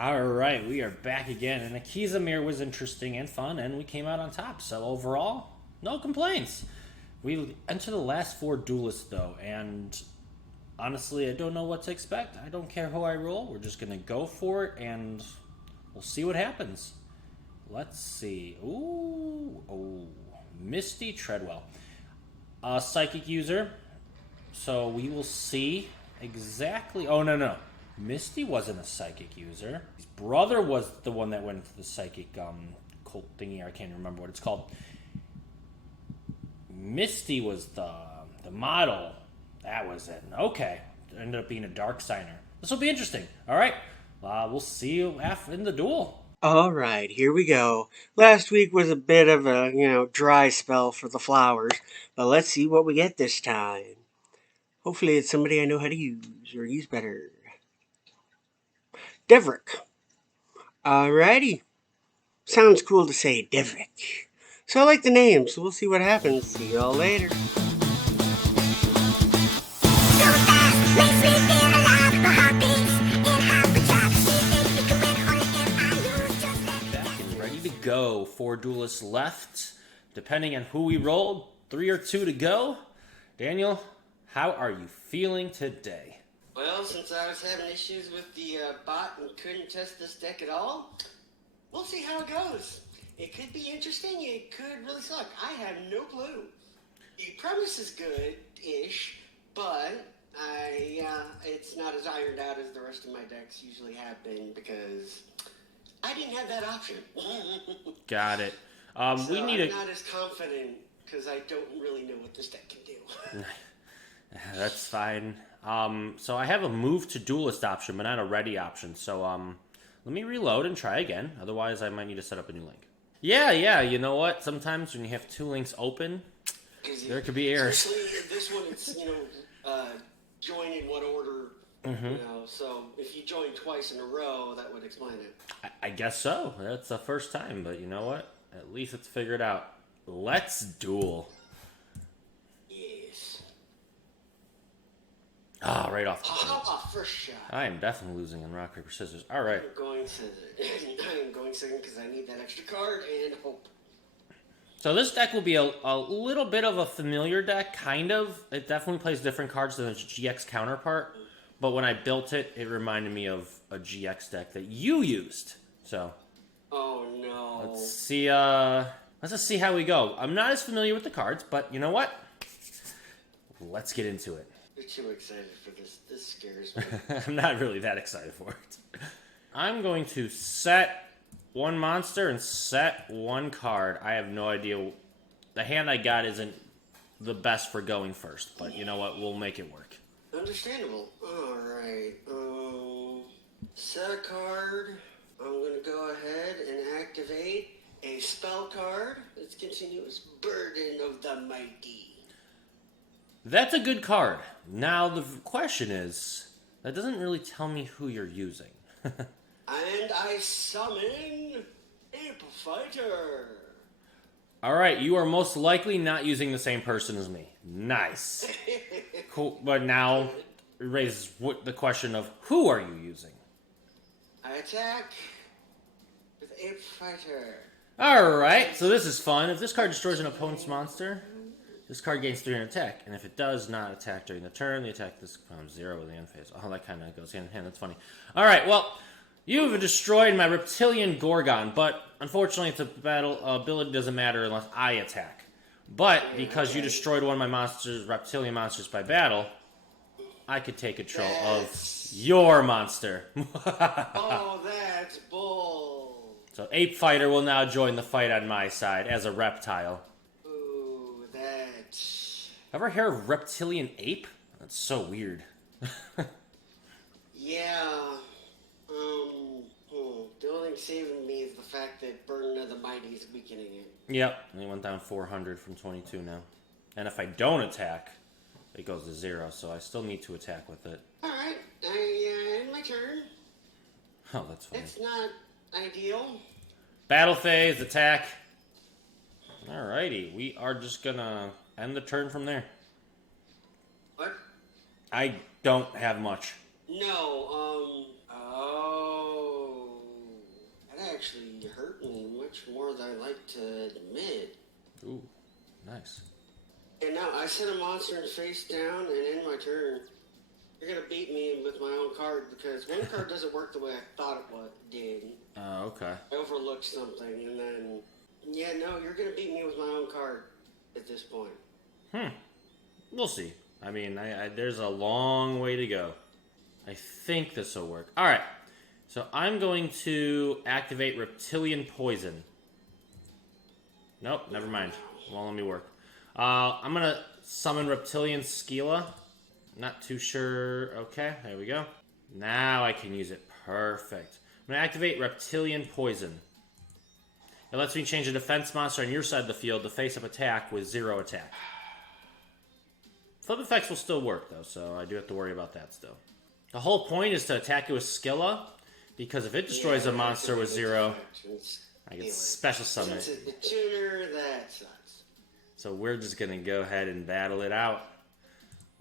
Alright, we are back again, and Akizamir was interesting and fun, and we came out on top. So overall, no complaints. We enter the last four duelists, though, and honestly, I don't know what to expect. I don't care who I roll. We're just going to go for it, and we'll see what happens. Let's see. Ooh, Misty Tredwell. A psychic user, so we will see exactly... Oh, no. Misty wasn't a psychic user. His brother was the one that went into the psychic cult thingy. I can't remember what it's called. Misty was the model. That was it. Okay. It ended up being a dark signer. This will be interesting. All right. We'll see you in the duel. All right, here we go. Last week was a bit of a, dry spell for the flowers, but let's see what we get this time. Hopefully it's somebody I know how to use, or use better. Devack. Alrighty. Sounds cool to say Devack. So I like the name, so we'll see what happens. See y'all later. Go. 4 duelists left. Depending on who we rolled, 3 or 2 to go. Daniel, how are you feeling today? Well, since I was having issues with the bot and couldn't test this deck at all, we'll see how it goes. It could be interesting, it could really suck. I have no clue. The premise is good-ish, but it's not as ironed out as the rest of my decks usually have been because I didn't have that option. Got it. So we need I'm not as confident because I don't really know what this deck can do. That's fine. So I have a move to duelist option, but not a ready option. So let me reload and try again. Otherwise, I might need to set up a new link. Yeah. You know what? Sometimes when you have 2 links open, there could be errors. Especially this one, it's join in what order. So if you join twice in a row, that would explain it. I guess so. That's the first time, but you know what? At least it's figured out. Let's duel. Yes. Right off the first shot. I am definitely losing in rock, paper, scissors. All right. I'm going scissors. I'm going second because I need that extra card and hope. So this deck will be a little bit of a familiar deck, kind of. It definitely plays different cards than its GX counterpart. But when I built it, it reminded me of a GX deck that you used. So, oh no. Let's see. Let's just see how we go. I'm not as familiar with the cards, but you know what? Let's get into it. You're too excited for this. This scares me. I'm not really that excited for it. I'm going to set 1 monster and set 1 card. I have no idea. The hand I got isn't the best for going first, but you know what? We'll make it work. Understandable. Alright, set a card. I'm going to go ahead and activate a spell card. It's Continuous Burden of the Mighty. That's a good card. Now the question is, that doesn't really tell me who you're using. And I summon Ape Fighter. Alright, you are most likely not using the same person as me. Nice. Cool, but now it raises the question of who are you using? I attack with Ape Fighter. Alright, so this is fun. If this card destroys an opponent's monster, this card gains 3 in attack. And if it does not attack during the turn, the attack this becomes 0 with the end phase. Oh, that kind of goes hand in hand. That's funny. Alright, well, you have destroyed my Reptilian Gorgon, but unfortunately it's a battle ability doesn't matter unless I attack. But because you destroyed one of my reptilian monsters by battle, I could take control of your monster. Oh, that's bull. So Ape Fighter will now join the fight on my side as a reptile. Ooh, that... Ever hear of reptilian ape? That's so weird. Yeah. The only thing saving me is the fact that Burden of the Mighty is weakening it. Yep, and it went down 400 from 22 now. And if I don't attack, it goes to 0, so I still need to attack with it. Alright, I end my turn. Oh, that's funny. It's not ideal. Battle phase, attack. Alrighty, we are just gonna end the turn from there. What? I don't have much. No, oh. I like to admit. Ooh, nice. And now I set a monster in face down, and in my turn, you're gonna beat me with my own card because one card doesn't work the way I thought it did. Oh, okay. I overlooked something, and then you're gonna beat me with my own card at this point. We'll see. I mean, there's a long way to go. I think this will work. All right. So I'm going to activate Reptilian Poison. Nope, never mind. Won't let me work. I'm going to summon Reptilian Skila. Not too sure. Okay, there we go. Now I can use it. Perfect. I'm going to activate Reptilian Poison. It lets me change a defense monster on your side of the field to face-up attack with 0 attack. Flip effects will still work, though, so I do have to worry about that still. The whole point is to attack it with Skilla, because if it destroys a monster with 0, I get special summon it. Since it's a tuner, that sucks. So we're just going to go ahead and battle it out.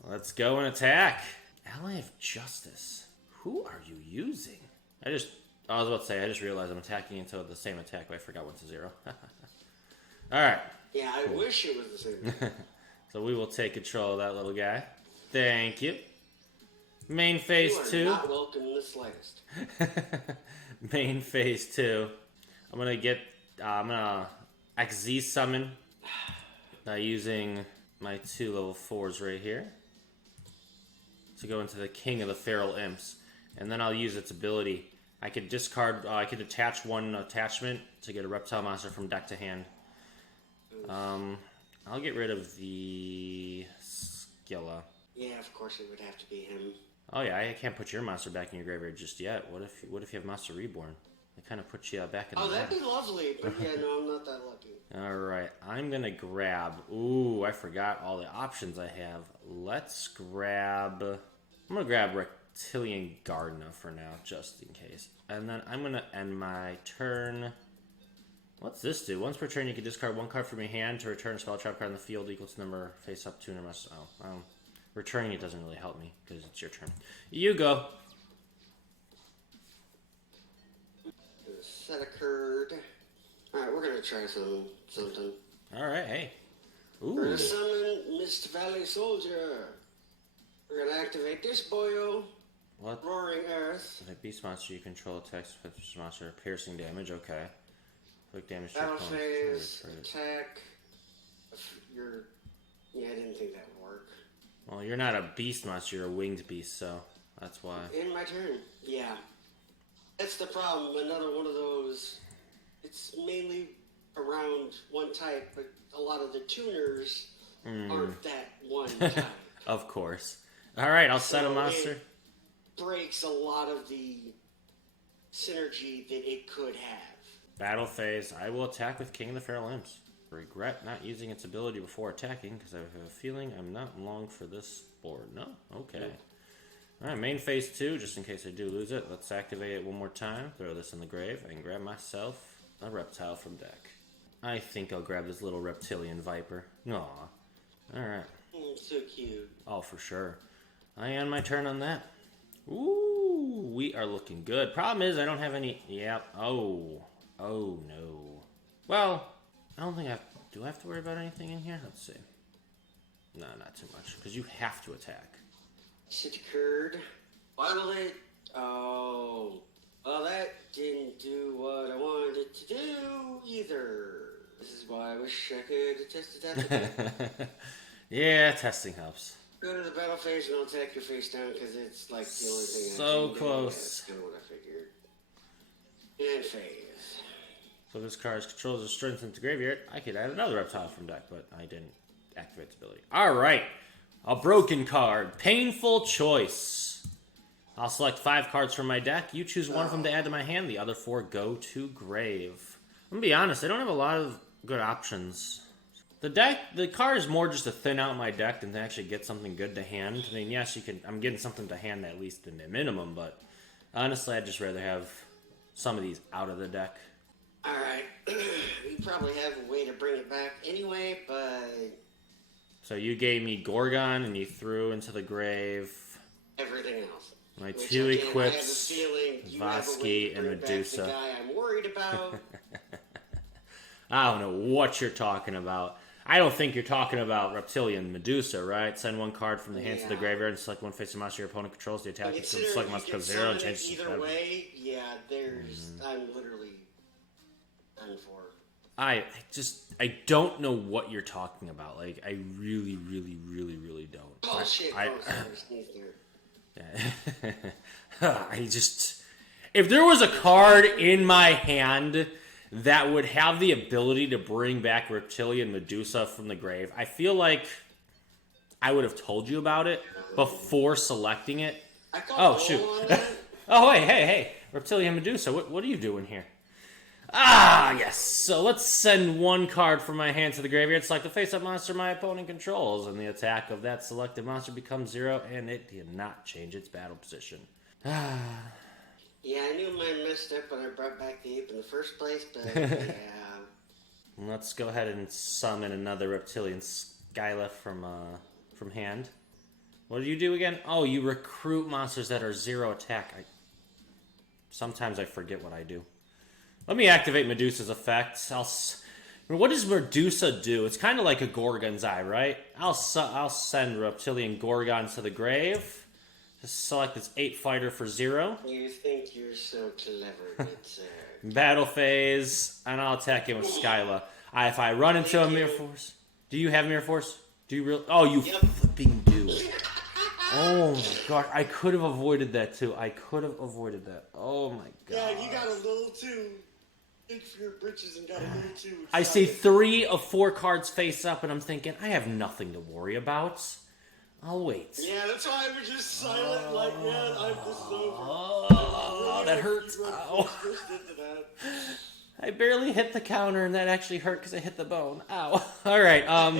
Let's go and attack. Ally of Justice. Who are you using? I was about to say, I just realized I'm attacking into the same attack, but I forgot one's a 0. Alright. Yeah, I wish it was the same. So we will take control of that little guy. Thank you. Main phase 2. You are not welcome in the slightest. Main phase 2. I'm gonna XZ summon using my 2 level 4s right here to go into the King of the Feral Imps, and then I'll use its ability. I could discard. I could attach 1 attachment to get a reptile monster from deck to hand. I'll get rid of the Skilla. Yeah, of course it would have to be him. Oh yeah, I can't put your monster back in your graveyard just yet. What if you have Monster Reborn? It kind of puts you back in the that'd be lovely, but yeah, no, I'm not that lucky. Alright, I'm gonna grab... Ooh, I forgot all the options I have. Let's grab... I'm gonna grab Reptilian Gardener for now, just in case. And then I'm gonna end my turn... What's this do? Once per turn, you can discard 1 card from your hand to return a spell trap card in the field equal to the number face-up tuner must... returning it doesn't really help me, because it's your turn. You go. Set occurred. Alright, we're gonna try something. Alright, hey. We're Ooh. gonna summon Mist Valley Soldier. We're gonna activate this boyo. What? Roaring Earth. If a beast monster you control attacks with this monster, piercing damage, okay. Quick damage to Battle opponent. phase, attack. Yeah, I didn't think that would work. Well, you're not a beast monster, you're a winged beast, so that's why. In my turn, yeah. That's the problem, another one of those. It's mainly around one type, but a lot of the tuners aren't that one type. Of course. Alright, I'll set a So monster. It breaks a lot of the synergy that it could have. Battle phase. I will attack with King of the Feral Imps. Regret not using its ability before attacking, because I have a feeling I'm not long for this board. No? Okay. Alright, main phase 2, just in case I do lose it. Let's activate it one more time. Throw this in the grave, and grab myself a reptile from deck. I think I'll grab this little reptilian viper. Aw. Alright. So cute. Oh, for sure. I end my turn on that. Ooh, we are looking good. Problem is, I don't have any... Yep. Oh. Oh, no. Well, I don't think do I have to worry about anything in here? Let's see. No, not too much. Because you have to attack. Shit occurred. Bottle it. Oh. Well, that didn't do what I wanted it to do either. This is why I wish I could have tested that. Yeah, testing helps. Go to the battle phase and I'll attack your face down because it's like the only thing So I can do. close. That's kind of what I figured. And phase. So if this card controls the strength into graveyard, I could add another reptile from deck, but I didn't activate its ability. Alright. A broken card. Painful choice. I'll select 5 cards from my deck. You choose one of them to add to my hand. The other 4 go to grave. I'm gonna be honest, I don't have a lot of good options. The card is more just to thin out my deck than to actually get something good to hand. I mean, yes, I'm getting something to hand at least in the minimum, but honestly, I'd just rather have some of these out of the deck. Alright. We probably have a way to bring it back anyway, but... So you gave me Gorgon and you threw into the grave everything else. my Which, 2 again, equips, I have a feeling you have a way Vosky to and bring back Medusa. the guy I'm worried about. I don't know what you're talking about. I don't think you're talking about Reptilian Medusa, right? Send one card from the hands to the graveyard and select one face of monster your opponent controls. The attack is select monster costs 0 and change either way, yeah, there's I'm literally done for. I don't know what you're talking about. Like, I really don't. Oh shit! I sneezed there. I just, if there was a card in my hand that would have the ability to bring back Reptilian Medusa from the grave, I feel like I would have told you about it before selecting it. Oh, shoot. Oh, hey. Reptilian Medusa, what are you doing here? Ah, yes. So let's send one card from my hand to the graveyard. Select the face-up monster my opponent controls, and the attack of that selected monster becomes 0, and it did not change its battle position. Yeah, I knew mine messed up when I brought back the ape in the first place, but yeah. Let's go ahead and summon another Reptilian Skyla from hand. What do you do again? Oh, you recruit monsters that are 0 attack. Sometimes I forget what I do. Let me activate Medusa's effect. What does Medusa do? It's kind of like a Gorgon's Eye, right? I'll send Reptilian Gorgons to the grave. Just select this 8 fighter for 0. You think you're so clever, it's Battle phase, and I'll attack him with Skyla. If I run into a Mirror Force... Do you have Mirror Force? Do you really... Oh, you flipping do. Oh my god, I could have avoided that too. I could have avoided that. Oh my god. Yeah, you got a little too big for your britches and got a little too excited. I see 3 of 4 cards face up, and I'm thinking, I have nothing to worry about. I'll wait. Yeah, that's why I was just silent, like, yeah, I'm just over. Oh, that hurts. Ow. I barely hit the counter, and that actually hurt because I hit the bone. Ow. All right. All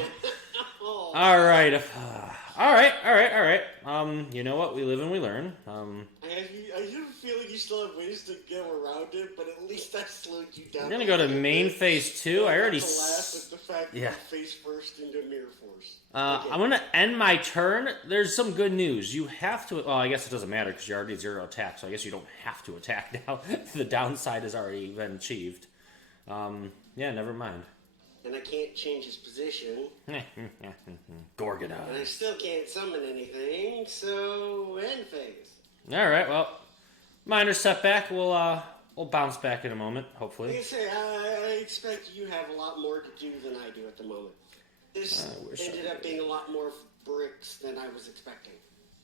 right. All right. You know what? We live and we learn. I do feel like you still have ways to go around it, but at least I slowed you down. We're gonna go to main phase 2. I already. Laugh at the fact that you face first into Mirror Force. I'm gonna end my turn. There's some good news. You have to. Well, I guess it doesn't matter because you're already 0 attack, so I guess you don't have to attack now. The downside has already been achieved. Yeah, never mind. And I can't change his position. Gorgonite. And I still can't summon anything, so end phase. Alright, well, minor setback. We'll bounce back in a moment, hopefully. Like I say, I expect you have a lot more to do than I do at the moment. This ended up being a lot more bricks than I was expecting.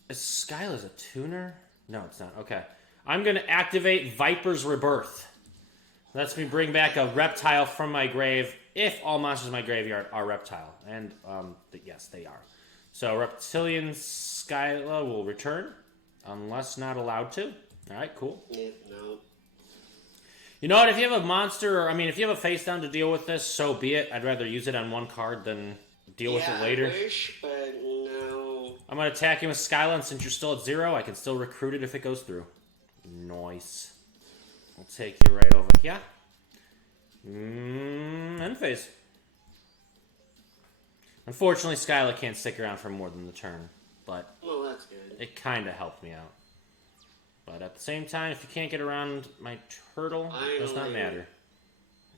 Is Skyla's a tuner? No, it's not. Okay. I'm going to activate Viper's Rebirth. Lets me bring back a reptile from my grave if all monsters in my graveyard are reptile. And, yes, they are. So, Reptilian Skyla will return, unless not allowed to. Alright, cool. Yeah, no. You know what? If you have a monster, if you have a face down to deal with this, so be it. I'd rather use it on one card than deal with it later. I wish, but no. I'm going to attack him with Skyla, and since you're still at 0, I can still recruit it if it goes through. Nice. I'll take you right over here. End phase. Unfortunately, Skyla can't stick around for more than the turn, but well, that's good. It kind of helped me out. But at the same time, if you can't get around my turtle, it does not matter.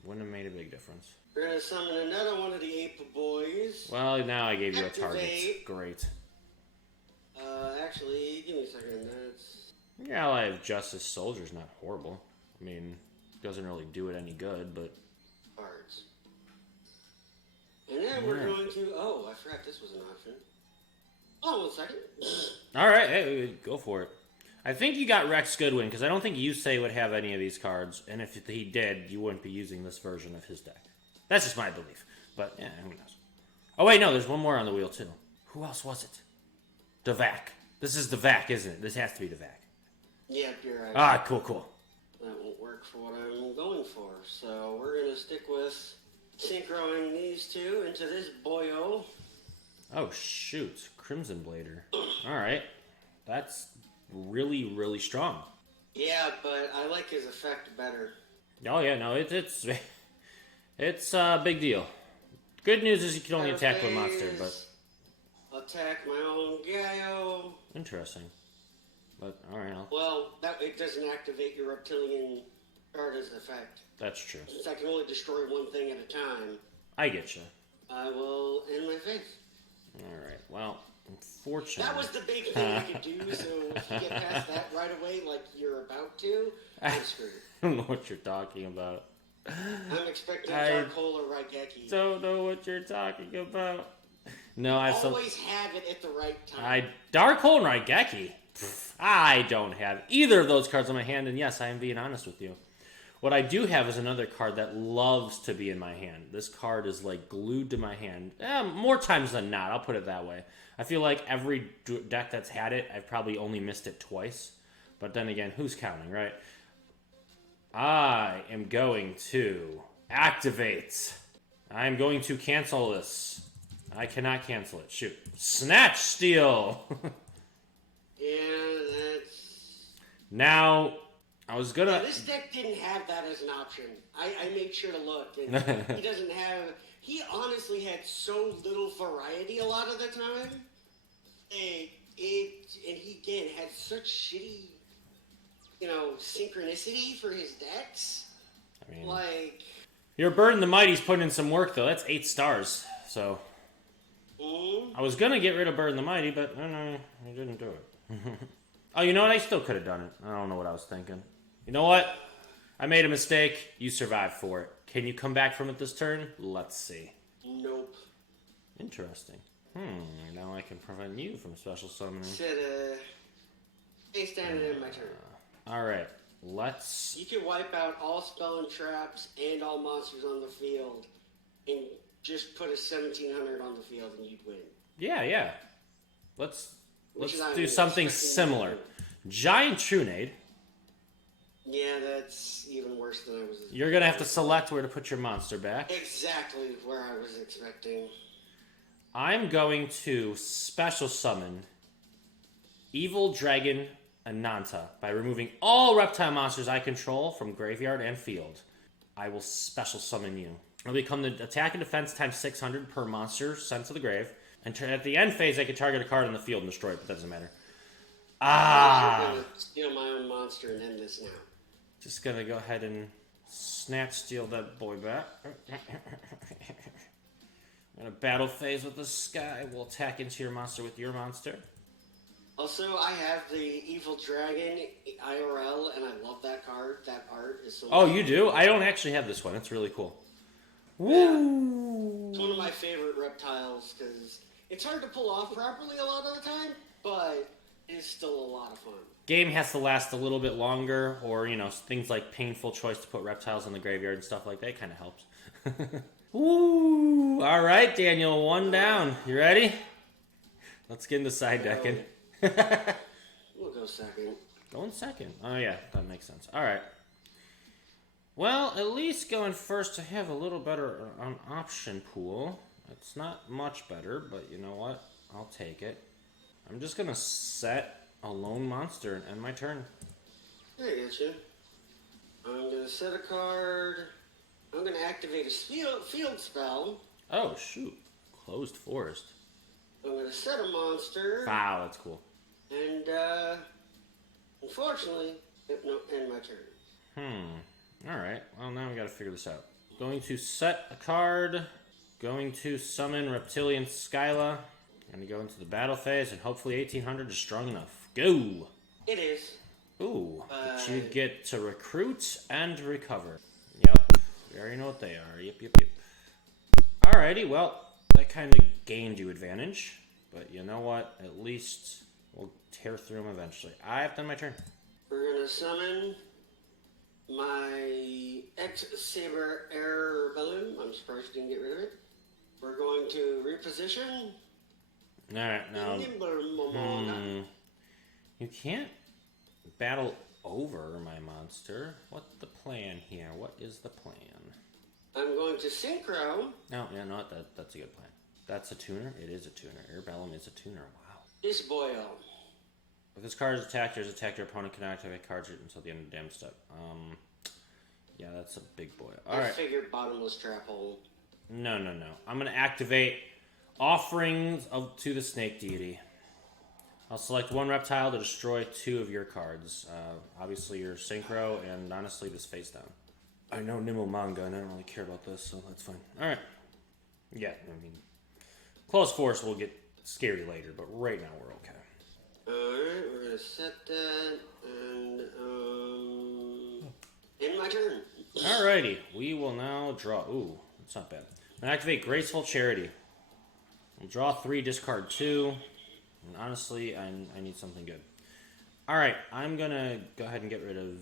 Wouldn't have made a big difference. We're going to summon another one of the Ape Boys. Well, now I gave you a target. Great. Actually, give me a second. That's... Your ally of Justice Soldier's not horrible. Doesn't really do it any good, but... Cards. And then we're going to... Oh, I forgot this was an option. Oh, 1 second. Alright, hey, go for it. I think you got Rex Goodwin, because I don't think Yusei would have any of these cards, and if he did, you wouldn't be using this version of his deck. That's just my belief. But, yeah, who knows. Oh, wait, no, there's one more on the wheel, too. Who else was it? Devack. This is Devack, isn't it? This has to be Devack. Yep, you're right. Ah, cool. That won't work for what I'm going for. So we're going to stick with synchroing these two into this boyo. Oh, shoot. Crimson Blader. Alright. That's really, really strong. Yeah, but I like his effect better. Oh, yeah, no, it's a big deal. Good news is you can only attack one monster, but... Attack my own Gaio. Interesting. But, alright, Well, it doesn't activate your reptilian card as his effect. That's true. Since I can only destroy one thing at a time, I get you. I will end my phase. Alright, well, unfortunately... That was the big thing I could do, so if you get past that right away like you're about to, I'm screwed. I don't know what you're talking about. I'm expecting Dark Hole or Raigeki. Don't know what you're talking about. No, I always have it at the right time. Dark Hole and Raigeki? I don't have either of those cards in my hand, and yes, I am being honest with you. What I do have is another card that loves to be in my hand. This card is like glued to my hand. More times than not, I'll put it that way. I feel like every deck that's had it, I've probably only missed it twice. But then again, who's counting, right? I am going to activate. I'm going to cancel this. I cannot cancel it. Shoot. Snatch Steal! Yeah, that's... Now... I was gonna... Yeah, this deck didn't have that as an option. I made sure to look, and he doesn't have... He honestly had so little variety a lot of the time. And he, again, had such shitty, synchronicity for his decks. I mean... Like... Your Burn the Mighty's putting in some work, though. That's 8 stars, so... I was gonna get rid of Burn the Mighty, but I didn't do it. Oh, you know what? I still could have done it. I don't know what I was thinking. You know what? I made a mistake. You survived for it. Can you come back from it this turn? Let's see. Nope. Interesting. Now I can prevent you from special summoning. Said, face down and end my turn. Alright. Let's... You can wipe out all spell and traps and all monsters on the field and just put a 1700 on the field and you'd win. Yeah. Let's do something similar. Giant Trunade. Yeah, that's even worse than I was expecting. You're going to have to select where to put your monster back. Exactly where I was expecting. I'm going to special summon Evil Dragon Ananta by removing all reptile monsters I control from graveyard and field. I will special summon you. It'll become the attack and defense times 600 per monster sent to the grave. And at the end phase, I can target a card on the field and destroy it, but that doesn't matter. I'm going to steal my own monster and end this now. Just going to go ahead and snatch steal that boy back. In a battle phase with this guy, we'll attack into your monster with your monster. Also, I have the Evil Dragon IRL, and I love that card. That art is so Oh, you do? I don't actually have this one. It's really cool. Woo! Yeah. It's one of my favorite reptiles, because it's hard to pull off properly a lot of the time, but it's still a lot of fun. Game has to last a little bit longer, or, things like painful choice to put reptiles in the graveyard and stuff like that kind of helps. Woo! All right, Daniel, 1 down. You ready? Let's get into side decking. We'll go second. Going second. Oh, yeah, that makes sense. All right. Well, at least going first, I have a little better option pool. It's not much better, but you know what? I'll take it. I'm just going to set a lone monster and end my turn. I get you. I'm going to set a card. I'm going to activate a field spell. Oh, shoot. Closed Forest. I'm going to set a monster. Wow, that's cool. And, unfortunately, end my turn. Alright, well now we gotta figure this out. Going to set a card. Going to summon Reptilian Skyla. Gonna go into the battle phase, and hopefully 1800 is strong enough. Go! It is. Ooh, but you get to recruit and recover. Yep, we already know what they are. Yep. Alrighty, well, that kind of gained you advantage. But you know what? At least we'll tear through them eventually. I've done my turn. We're gonna summon my X-Saber Air Balloon. I'm surprised you didn't get rid of it. We're going to reposition. Alright, now... You can't battle over my monster. What's the plan here? What is the plan? I'm going to Synchro. No, that's a good plan. That's a tuner? It is a tuner. Airbellum is a tuner. Wow. This boyo. If this card is attacked, your opponent cannot activate cards until the end of the damage step. Yeah, that's a big boy. Alright. I figured bottomless trap hole. No. I'm going to activate Offerings to the Snake Deity. I'll select 1 reptile to destroy 2 of your cards. Obviously your Synchro, and honestly this face down. I know Nimble Manga, and I don't really care about this, so that's fine. Alright. Yeah, I mean, Close Force will get scary later, but right now we're okay. Alright, we're gonna set that, and, end my turn. Alrighty, we will now draw. Ooh, that's not bad. And activate Graceful Charity. We'll draw 3, discard 2. And honestly, I need something good. Alright, I'm gonna go ahead and get rid of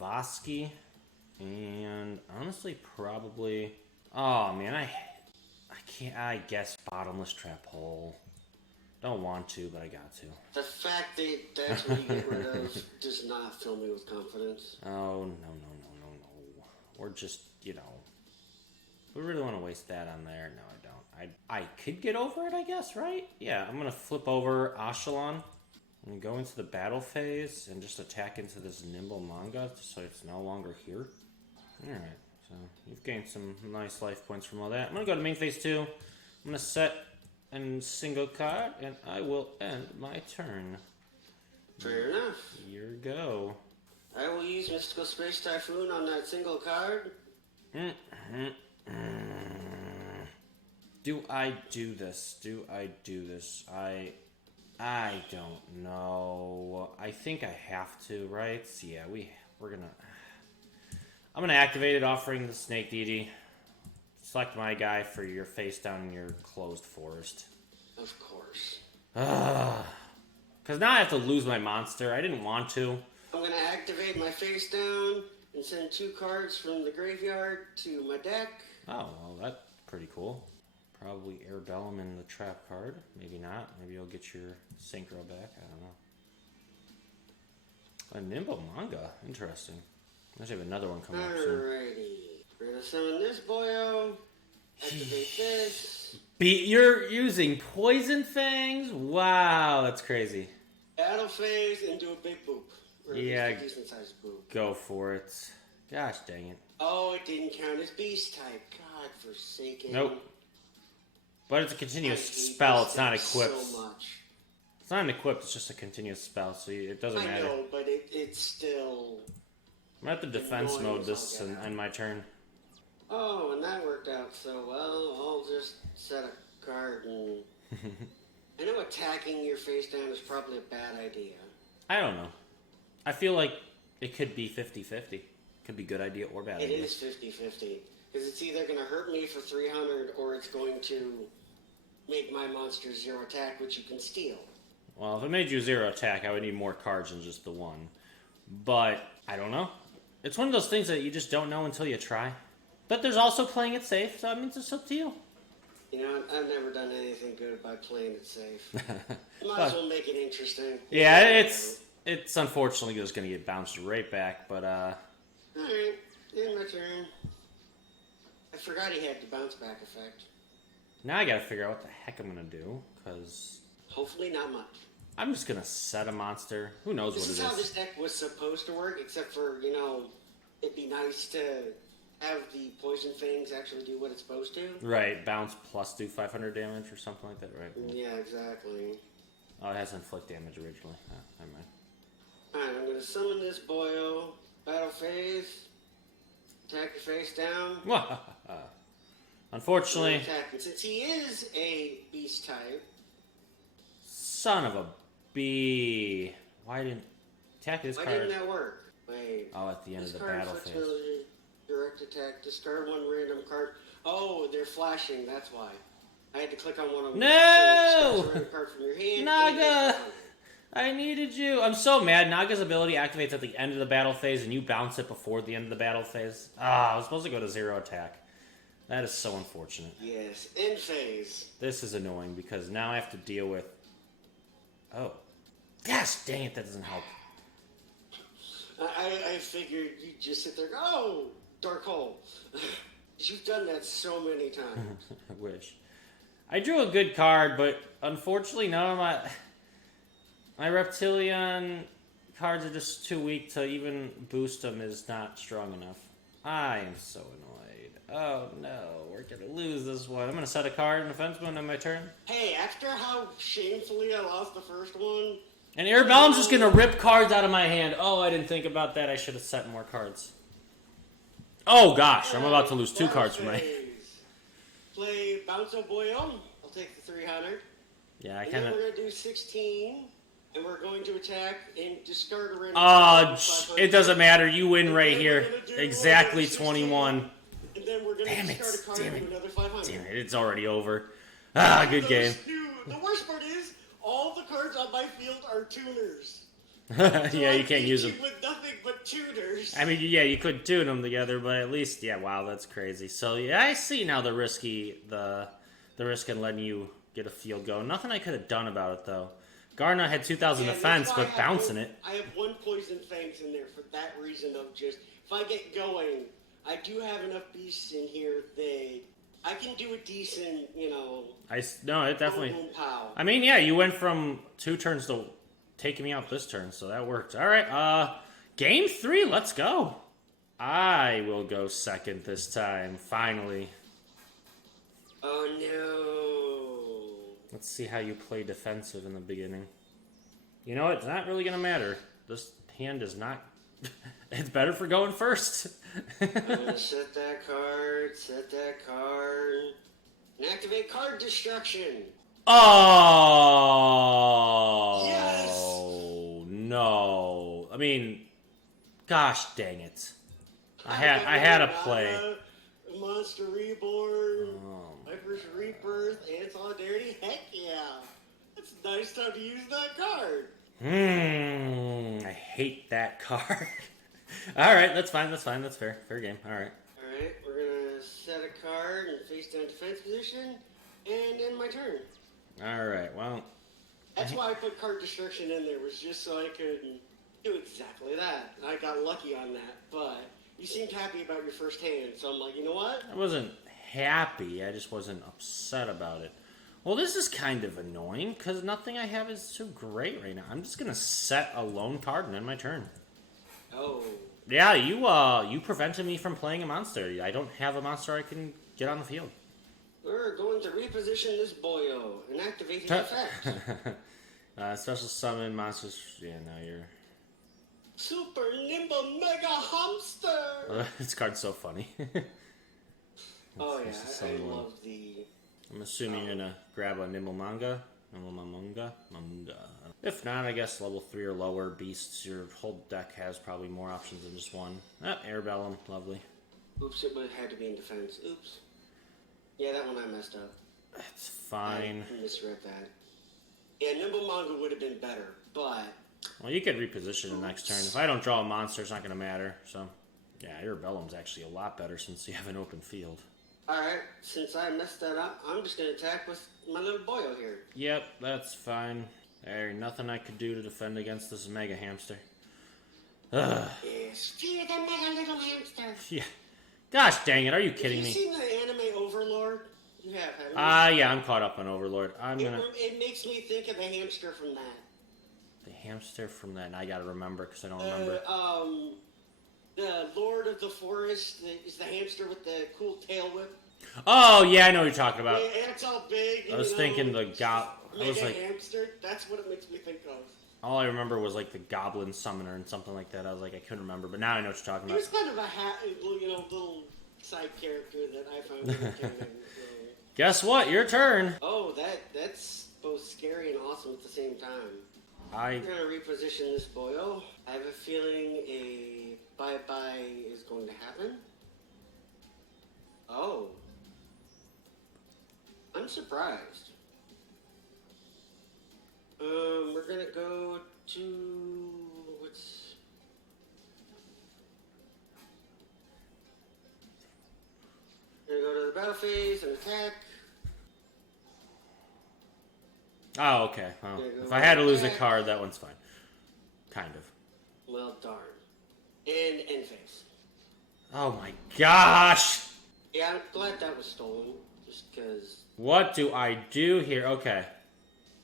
Vosky. And honestly, probably. Oh man, I can't. I guess Bottomless Trap Hole. Don't want to, but I got to. The fact that that's what you get rid of does not fill me with confidence. Oh, no. Or just, we really want to waste that on there. No, I don't. I could get over it, I guess, right? Yeah, I'm going to flip over Ashalon and go into the battle phase and just attack into this Nimble Manga so it's no longer here. Alright, so you've gained some nice life points from all that. I'm going to go to main phase 2. I'm going to set and single card, and I will end my turn. Fair enough. Here we go. I will use Mystical Space Typhoon on that single card. Do I do this? I don't know. I think I have to, right? Yeah, we're gonna... I'm gonna activate it, offering the Snake Deity. Select my guy for your face down in your closed forest. Of course. Because now I have to lose my monster. I didn't want to. I'm going to activate my face down and send 2 cards from the graveyard to my deck. Oh, well, that's pretty cool. Probably Airbellum in the trap card. Maybe not. Maybe you'll get your Synchro back. I don't know. A Nimble Manga. Interesting. I should have another one coming up soon. Alrighty. We're going to summon this boyo. Activate this. You're using poison things? Wow, that's crazy. Battle phase and do a big boop. Or Yeah. a decent sized boop. Go for it. Gosh dang it. Oh, it didn't count as beast type. God forsaken. Nope. But it's a I continuous hate spell. this It's not thing equipped. so much. It's not an equipped. It's just a continuous spell, so it doesn't I matter. know, but it's still... I'm gonna have to defense annoying mode as this all get and out. end my turn. Oh, and that worked out so well. I'll just set a card and... I know attacking your face down is probably a bad idea. I don't know. I feel like it could be 50-50. Could be good idea or bad It idea. is 50-50. Because it's either going to hurt me for 300 or it's going to make my monster 0 attack, which you can steal. Well, if it made you 0 attack, I would need more cards than just the 1. But, I don't know. It's one of those things that you just don't know until you try. But there's also playing it safe, so it means it's up to you. You know, I've never done anything good by playing it safe. Might as well make it interesting. Yeah, it's unfortunately just going to get bounced right back, but Alright, in my turn. I forgot he had the bounce back effect. now I got to figure out what the heck I'm going to do, because Hopefully not much. I'm just going to set a monster. Who knows This what is it how is. this deck was supposed to work, except for, it'd be nice to have the Poison Fangs actually do what it's supposed to. Right, bounce plus do 500 damage or something like that, right? Yeah, exactly. Oh, it has inflict damage originally. Oh, never mind. Alright, I'm gonna summon this boyo. Battle phase. Attack your face down. Unfortunately, Attack. And since he is a beast type, son of a bee. Why didn't attack this why card? didn't that work? Wait. Oh, at the end of the Discard battle phase. flexibility, direct attack, discard 1 random card. Oh, they're flashing, that's why. I had to click on one of them. No! So discard a random card from your hand. Naga! I needed you. I'm so mad. Naga's ability activates at the end of the battle phase, and you bounce it before the end of the battle phase. I was supposed to go to 0 attack. That is so unfortunate. Yes, end phase. This is annoying because now I have to deal with... Oh. Gosh, dang it, that doesn't help. I figured you'd just sit there and go, oh, dark hole. You've done that so many times. I wish. I drew a good card, but unfortunately none of my Reptilian cards are just too weak to even boost them is not strong enough. I am so annoyed. Oh no, we're gonna lose this one. I'm gonna set a card in defense mode on my turn. Hey, after how shamefully I lost the first one, And Airbellum's just gonna rip cards out of my hand. Oh, I didn't think about that. I should have set more cards. Oh gosh, I'm about to lose 2 cards for my... Play Bounce-O Boyo. I'll take the 300. Yeah, I And kind then of... we're going to do 16. And we're going to attack and discard a random card. It doesn't matter. You win And right then here. we're gonna do Exactly 16. 21. And then we're going to discard a card and do another 500. Damn it, it's already over. Ah, good game. The worst part is, all the cards on my field are tuners. Yeah, you can't use them. With nothing but tuners. I mean, yeah, you could tune them together, but at least, yeah, wow, that's crazy. So, yeah, I see now the risk in letting you get a field goal. Nothing I could have done about it, though. Garna had 2,000 defense, but bouncing it. I have 1 Poison Fangs in there for that reason of just, if I get going, I do have enough beasts in here that I can do a decent, you know... No, it definitely... Boom, pow. I mean, yeah, you went from 2 turns to taking me out this turn, so that worked. All right, game 3, let's go. I will go second this time, finally. Oh, no. Let's see how you play defensive in the beginning. You know, it's not really going to matter. This hand is not... It's better for going first. I'm going to set that card, and activate card destruction. Oh! Yes! No. I mean, gosh dang it. I had a play. Monster Reborn, Viper's Rebirth, and Solidarity. Heck yeah. It's a nice time to use that card. I hate that card. Alright, that's fine, that's fair. Fair game, alright. Alright, we're gonna set a card in face down defense position, and end my turn. Alright, well... That's why I put card destruction in there, was just so I could do exactly that. And I got lucky on that, but you seemed happy about your first hand, so I'm like, you know what? I wasn't happy, I just wasn't upset about it. Well, this is kind of annoying, because nothing I have is too great right now. I'm just going to set a lone card and end my turn. Oh. Yeah, you prevented me from playing a monster. I don't have a monster I can get on the field. We're going to reposition this boyo and activate his effect. Special summon monsters. Yeah, now you're... Super Nimble Mega Hamster! This card's so funny. Oh yeah, I love the... I'm assuming you're gonna grab a Nimble Manga. If not, I guess level 3 or lower beasts. Your whole deck has probably more options than just one. Airbellum, lovely. Oops, it would have had to be in defense. Oops. Yeah, that one I messed up. That's fine. I misread that. Yeah, Nimble Manga would have been better, but... Well, you could reposition the next turn. If I don't draw a monster, it's not gonna matter, so... Yeah, Airbellum's actually a lot better since you have an open field. Alright, since I messed that up, I'm just going to attack with my little boyo here. Yep, that's fine. There ain't nothing I could do to defend against this mega hamster. Ugh. Yes, fear the mega little hamster. Yeah. Gosh dang it, are you kidding me? Have you seen the anime Overlord? You have, haven't you? Yeah, I'm caught up on Overlord. It makes me think of the hamster from that. The hamster from that, and I gotta remember, because I don't remember. The Lord of the Forest is the hamster with the cool tail whip. Oh, yeah, I know what you're talking about. Yeah, and it's all big. I was thinking the hamster. That's what it makes me think of. All I remember was like the Goblin Summoner and something like that. I was like, I couldn't remember, but now I know what you're talking about. He was kind of a little side character that I found entertaining. Guess what? Your turn. Oh, that's both scary and awesome at the same time. I'm gonna reposition this boyo. I have a feeling a bye-bye is going to happen. Oh. I'm surprised. We're gonna go to... We're gonna go to the battle phase and attack. Oh, okay. Well, if I had to lose a card, that one's fine. Kind of. Well, darn. And end phase. Oh my gosh! Yeah, I'm glad that was stolen. Just because... What do I do here? Okay.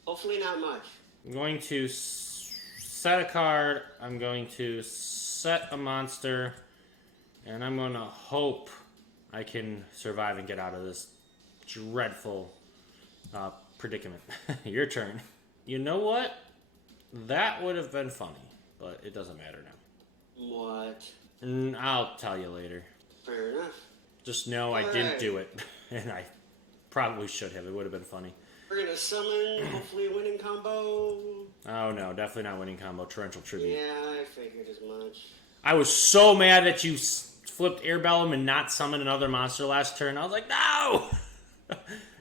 Hopefully not much. I'm going to set a card. I'm going to set a monster. And I'm going to hope I can survive and get out of this dreadful predicament. Your turn. You know what? That would have been funny, but it doesn't matter now. What? I'll tell you later. Fair enough. Just know I didn't do it, and I probably should have. It would have been funny. We're gonna summon, hopefully a winning combo. Oh no, definitely not winning combo. Torrential Tribute. Yeah, I figured as much. I was so mad that you flipped Airbellum and not summoned another monster last turn. I was like, no!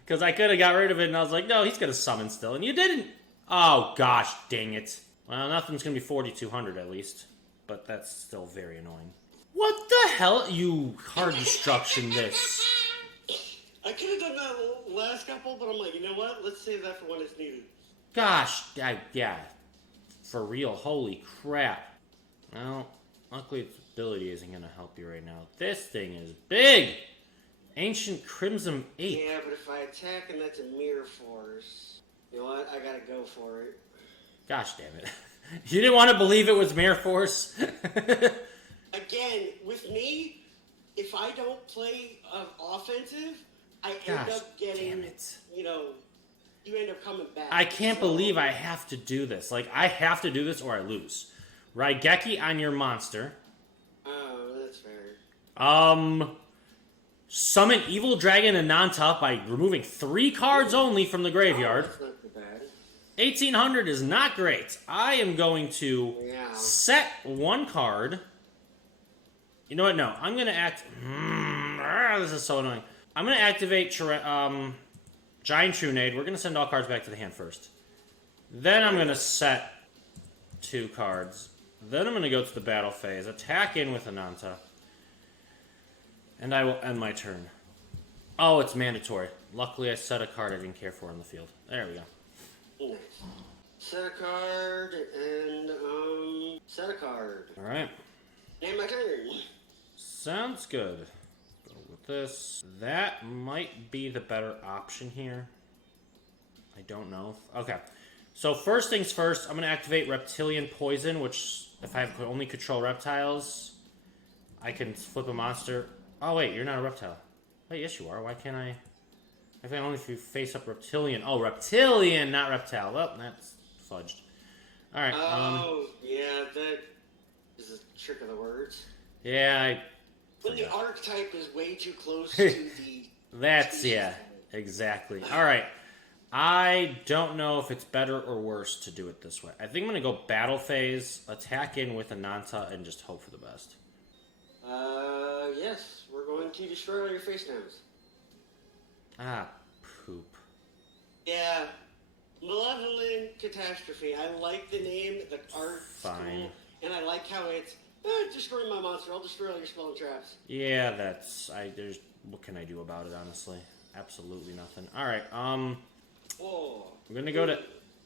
Because I could have got rid of it, and I was like, no, he's going to summon still. And you didn't. Oh, gosh, dang it. Well, nothing's going to be 4,200 at least. But that's still very annoying. What the hell? You hard destruction this. I could have done that last couple, but I'm like, you know what? Let's save that for when it's needed. Gosh, yeah. For real, holy crap. Well, luckily its ability isn't going to help you right now. This thing is big! Ancient Crimson Ape. Yeah, but if I attack and that's a mirror force, you know what? I gotta go for it. Gosh damn it. You didn't want to believe it was Mirror Force? Again, with me, if I don't play offensive, I end up getting, you know, you end up coming back. I can't believe I have to do this. Like, I have to do this or I lose. Raigeki on your monster. Oh, that's fair. Summon Evil Dragon and Nanta by removing 3 cards only from the graveyard. That's not too bad. 1800 is not great. I am going to set 1 card. You know what? No. I'm going to this is so annoying. I'm going to activate Giant Trunade. We're going to send all cards back to the hand first. Then I'm going to set 2 cards. Then I'm going to go to the battle phase. Attack in with Ananta. And I will end my turn. Oh, it's mandatory. Luckily, I set a card I didn't care for on the field. There we go. Nice. Set a card and, set a card. Alright. Name my turn. Sounds good. Go with this. That might be the better option here. I don't know. Okay. So first things first, I'm going to activate Reptilian Poison, which if I only control reptiles, I can flip a monster. Oh, wait, you're not a reptile. Wait, yes, you are. Why can't I? I think only if you face up Reptilian. Oh, Reptilian, not Reptile. Well, that's fudged. All right. Oh, yeah, that is a trick of the words. Yeah, When the archetype is way too close to the... That's, yeah, exactly. All right. I don't know if it's better or worse to do it this way. I think I'm going to go battle phase, attack in with Ananta, and just hope for the best. Yes. We're going to destroy all your face downs. Ah, poop. Yeah. Malevolent Catastrophe. I like the name, the art's Fine. cool, and I like how it's, destroy my monster, I'll destroy all your spell and traps. Yeah, what can I do about it, honestly? Absolutely nothing. Alright, Oh. I'm gonna go to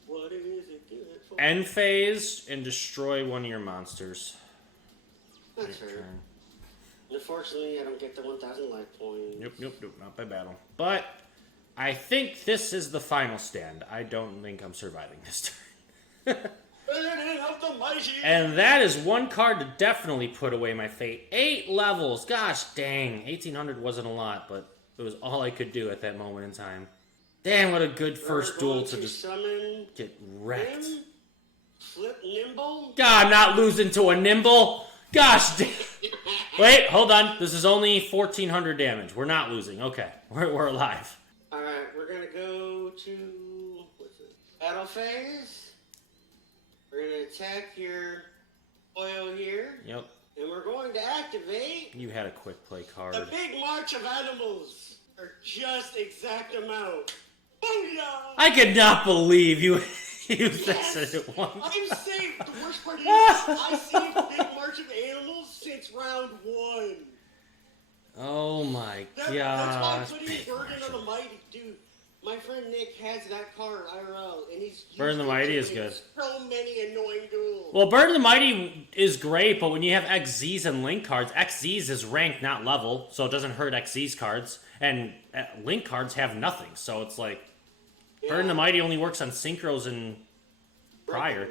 What is it good for? end phase and destroy one of your monsters. That's fair. Unfortunately, I don't get the 1,000 life points. Nope, not by battle. But I think this is the final stand. I don't think I'm surviving this turn. Burden of the mighty! And that is 1 card to definitely put away my fate. 8 levels. Gosh dang. 1800 wasn't a lot, but it was all I could do at that moment in time. Damn, what a good first duel to just summon get wrecked. him, flip Nimble. God, I'm not losing to a Nimble. Gosh damn. Wait, hold on. This is only 1,400 damage. We're not losing. Okay, we're alive. Alright, we're gonna go to battle phase. We're gonna attack your oil here. Yep. And we're going to activate You had a quick play card. the big march of animals. For just exact amount. Booyah! I could not believe you used Yes! this at once. I've saved, the worst part is, I saved Big March of Animals since round 1. Oh my That's why gosh. I'm putting Burden on the Mighty. Dude, my friend Nick has that card, IRL, and he's Burden the Mighty is good. So many annoying duels. Well, Burden the Mighty is great, but when you have XZs and Link cards, XZs is ranked, not level, so it doesn't hurt XZ's cards. And Link cards have nothing, so it's like... Burden the Mighty only works on Synchros and Prior.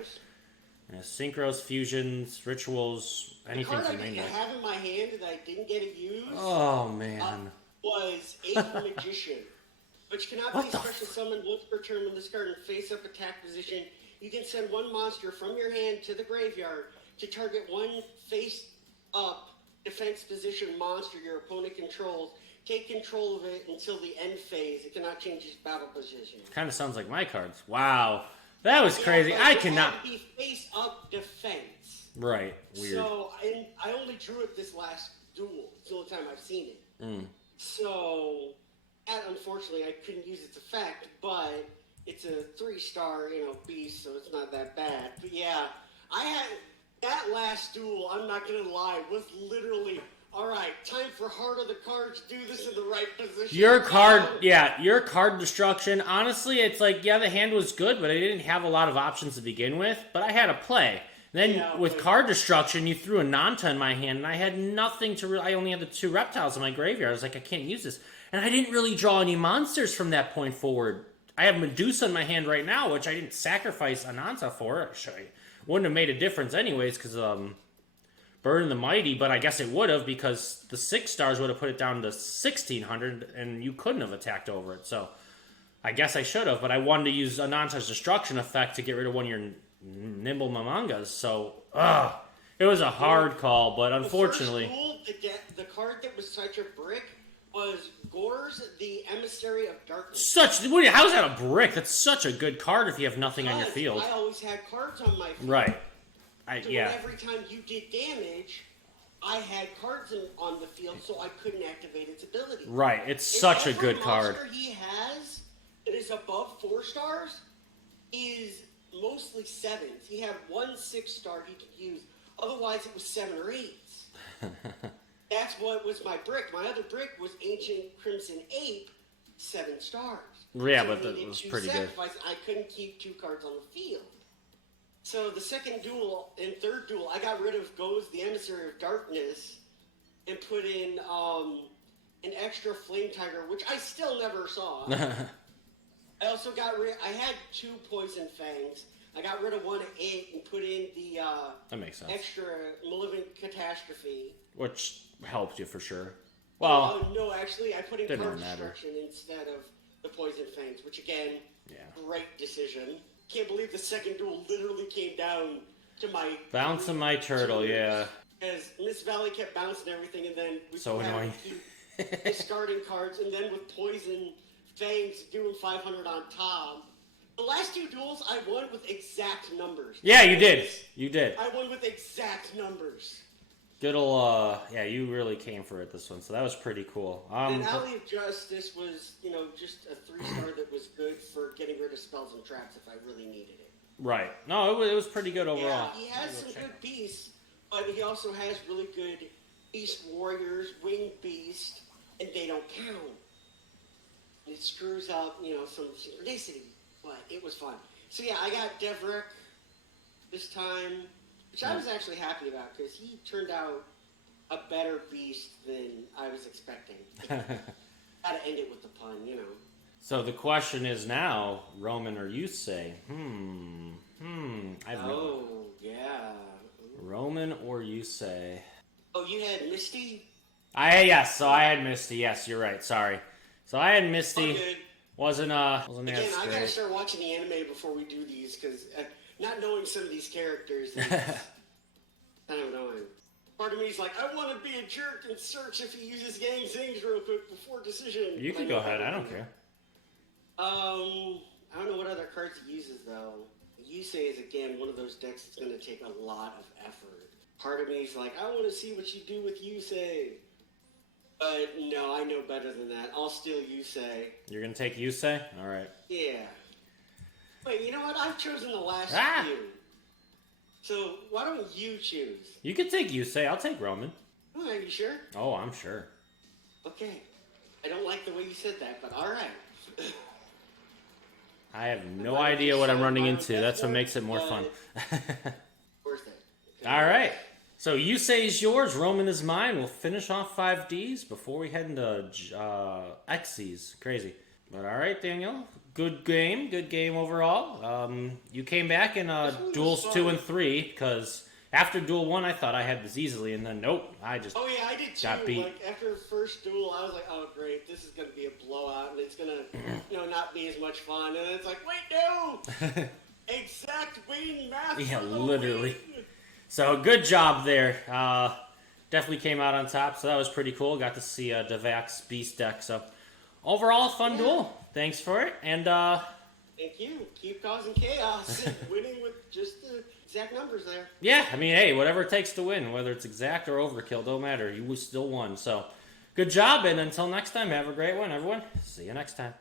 Yeah, Synchros, Fusions, Rituals, anything from The card I didn't Maniac. have in my hand that I didn't get to use Oh, man. was Eighth Magician, which cannot be special summoned once per turn when this card in face-up attack position. You can send 1 monster from your hand to the graveyard to target 1 face-up defense position monster your opponent controls. Take control of it until the end phase. It cannot change its battle position. Kind of sounds like my cards. Wow. That was crazy. Yeah, I it cannot... had to be face-up defense. Right. Weird. So, and I only drew it this last duel. It's the only time I've seen it. So, that, unfortunately, I couldn't use its effect, but it's a 3-star, beast, so it's not that bad. But yeah, I had... That last duel, I'm not going to lie, was literally... All right, time for Heart of the Cards. Do this in the right position. Your card destruction. Honestly, it's like, yeah, the hand was good, but I didn't have a lot of options to begin with. But I had a play. Then with card destruction, you threw a Nanta in my hand, and I had nothing to. I only had the 2 reptiles in my graveyard. I was like, I can't use this, and I didn't really draw any monsters from that point forward. I have Medusa in my hand right now, which I didn't sacrifice a Nanta for. Actually, wouldn't have made a difference anyways, because Burn the Mighty, but I guess it would have, because the 6 stars would have put it down to 1,600, and you couldn't have attacked over it. So I guess I should have, but I wanted to use Ananta's Destruction effect to get rid of one of your Nimble Mamangas. So, it was a hard call, but unfortunately... The first duel, the card that was such a brick was Gorz, the Emissary of Darkness. How's that a brick? That's such a good card if you have nothing on your field. I always had cards on my field. Right. So every time you did damage, I had cards on the field, so I couldn't activate its ability. Right, it's such a good card. Every monster he has that is above 4 stars is mostly 7s. He had 1 6-star he could use. Otherwise, it was 7 or 8s. That's what was my brick. My other brick was Ancient Crimson Ape, 7 stars. Yeah, so but that was pretty good. I couldn't keep 2 cards on the field. So the second duel and third duel, I got rid of Goz, the Emissary of Darkness, and put in an extra Flame Tiger, which I still never saw. I also I had 2 Poison Fangs. I got rid of 1 at 8 and put in the that makes sense. Extra Malevolent Catastrophe. Which helped you for sure. Well, no, actually, I put in didn't Card really matter. Destruction instead of the Poison Fangs, which again, yeah, great decision. Can't believe the second duel literally came down to my... Bouncing my turtle, yeah. Because Miss Valley kept bouncing everything, and then we so annoying. Keep discarding cards, and then with Poison Fangs doing 500 on top. The last 2 duels, I won with exact numbers. Yeah, you did. You did. I won with exact numbers. Good ol', yeah, you really came for it this one, so that was pretty cool. And Alley of Justice was, just a 3-star that was good for getting rid of spells and traps if I really needed it. Right. No, it was pretty good overall. Yeah, he has some good beasts, but he also has really good Beast Warriors, Winged Beast, and they don't count. And it screws up, some synchronicity, but it was fun. So yeah, I got Devack this time, which I was actually happy about, because he turned out a better beast than I was expecting. Gotta end it with the pun, So the question is now, Roman or Yusei? Yeah. Roman or Yusei? Oh, you had Misty? Yes, so I had Misty. Yes, you're right. Sorry. So I had Misty. Good. Wasn't Again, as I great. gotta start watching the anime before we do these, because not knowing some of these characters is kind of annoying. Part of me is like, I want to be a jerk and search if he uses Yang Zings real quick before decision. You can go ahead. I don't care. I don't know what other cards he uses, though. Yusei is, again, one of those decks that's going to take a lot of effort. Part of me is like, I want to see what you do with Yusei. But no, I know better than that. I'll steal Yusei. You're going to take Yusei? All right. Yeah. Wait, you know what? I've chosen the last few. So, why don't you choose? You can take Yusei. I'll take Roman. Oh, are you sure? Oh, I'm sure. Okay. I don't like the way you said that, but alright. I have no idea what I'm running into. That's what makes it more fun. Worth it. Okay. Alright. So Yusei is yours. Roman is mine. We'll finish off 5Ds before we head into X's. Crazy. But alright, Daniel. Good game. Good game overall. You came back in duels 2 and 3 because after duel 1 I thought I had this easily, and then nope, I just I did too. got beat. Like after the first duel, I was like, oh great, this is gonna be a blowout, and it's gonna not be as much fun. And it's like, wait, no, exact win math. Yeah, literally. So good job there. definitely came out on top, so that was pretty cool. Got to see Devack's Beast deck, so overall, fun duel. Thanks for it, and Thank you. Keep causing chaos. Winning with just the exact numbers there. yeah, I mean, hey, whatever it takes to win, whether it's exact or overkill, don't matter. You still won, so good job, and until next time, have a great one, everyone. See you next time.